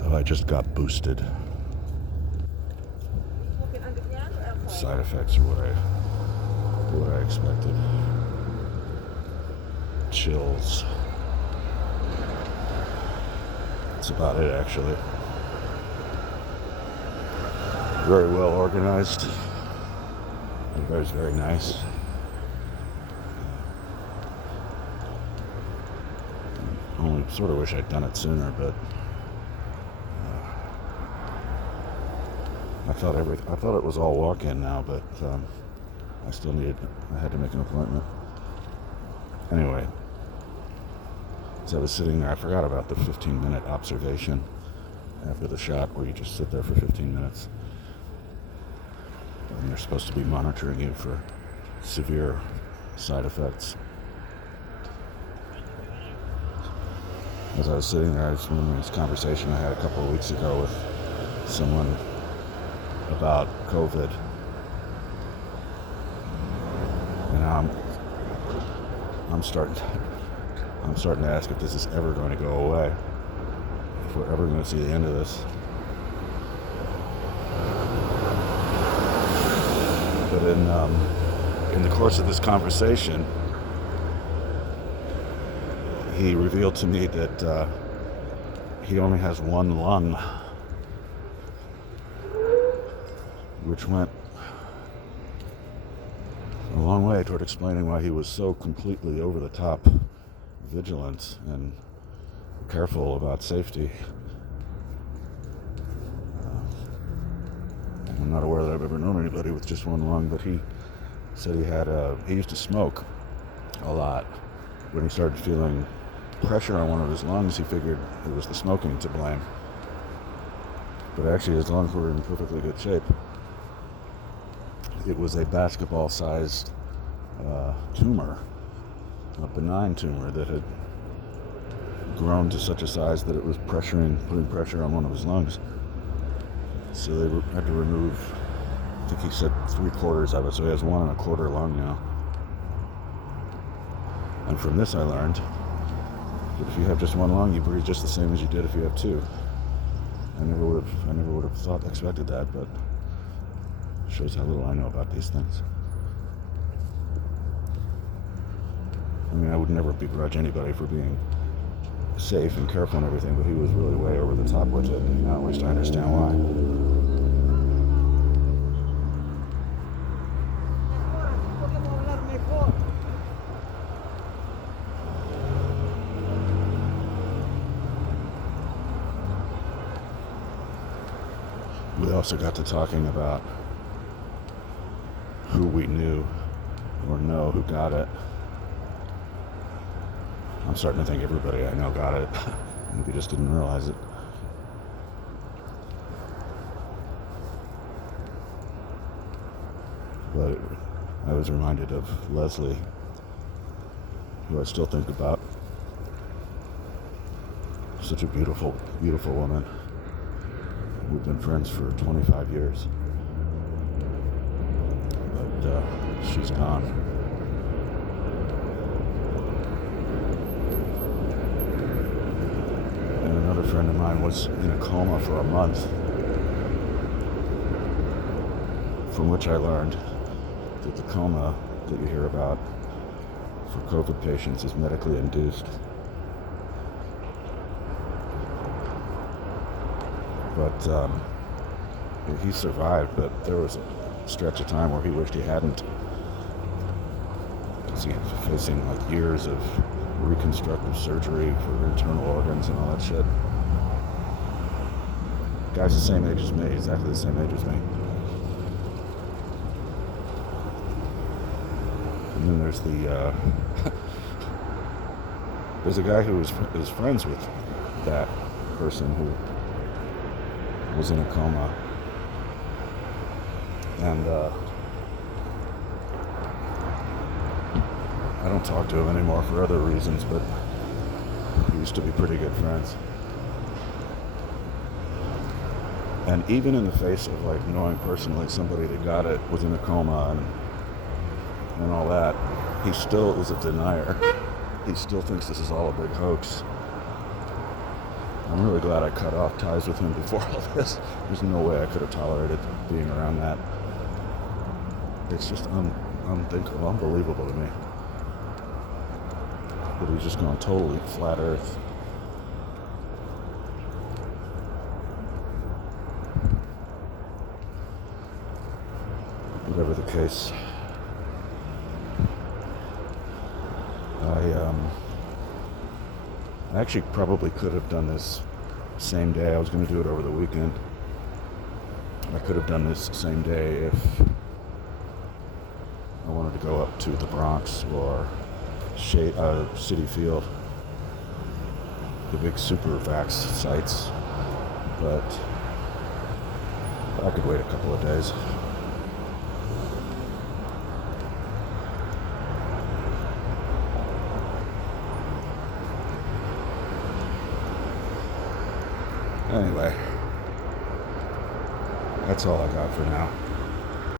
So I just got boosted. Side effects are what I expected. Chills. That's about it, actually. Very well organized. Everybody's very nice. Only sort of wish I'd done it sooner, but I thought it was all walk-in now, but I had to make an appointment. Anyway, as I was sitting there, I forgot about the 15-minute observation after the shot, where you just sit there for 15 minutes. And they're supposed to be monitoring you for severe side effects. As I was sitting there, I was remembering this conversation I had a couple of weeks ago with someone about COVID. And I'm starting to ask if this is ever going to go away. If we're ever going to see the end of this. But in the course of this conversation, he revealed to me that he only has one lung, which went a long way toward explaining why he was so completely over the top vigilant and careful about safety. I'm not aware that I've ever known anybody with just one lung, but he said he used to smoke a lot. When he started feeling pressure on one of his lungs, he figured it was the smoking to blame. But actually his lungs were in perfectly good shape. It was a basketball-sized tumor, a benign tumor that had grown to such a size that it was putting pressure on one of his lungs. So they had to remove, I think he said 3/4 of it, so he has 1 1/4 lung now. And from this I learned that if you have just one lung, you breathe just the same as you did if you have two. I never would have expected that, but it shows how little I know about these things. I mean, I would never begrudge anybody for being safe and careful and everything, but he was really way over the top with it, and now at least I understand why. We also got to talking about who we knew or know who got it. I'm starting to think everybody I know got it. Maybe just didn't realize it. But I was reminded of Leslie, who I still think about. Such a beautiful, beautiful woman. We've been friends for 25 years. But she's gone. And another friend of mine was in a coma for a month, from which I learned that the coma that you hear about for COVID patients is medically induced. But he survived, but there was a stretch of time where he wished he hadn't. Because he was facing like years of reconstructive surgery for internal organs and all that shit. Guy's the same age as me, exactly the same age as me. And then there's there's a guy who is friends with that person who was in a coma, and I don't talk to him anymore for other reasons, but we used to be pretty good friends. And even in the face of like knowing personally somebody that got it, was in a coma and all that, he still is a denier. He still thinks this is all a big hoax. I'm really glad I cut off ties with him before all this. There's no way I could have tolerated being around that. It's just unthinkable, unbelievable to me. But he's just gone totally flat earth. Whatever the case, I actually probably could have done this same day. I was going to do it over the weekend. I could have done this same day if I wanted to go up to the Bronx or Citi Field, the big super vax sites, but I could wait a couple of days. Anyway, that's all I got for now.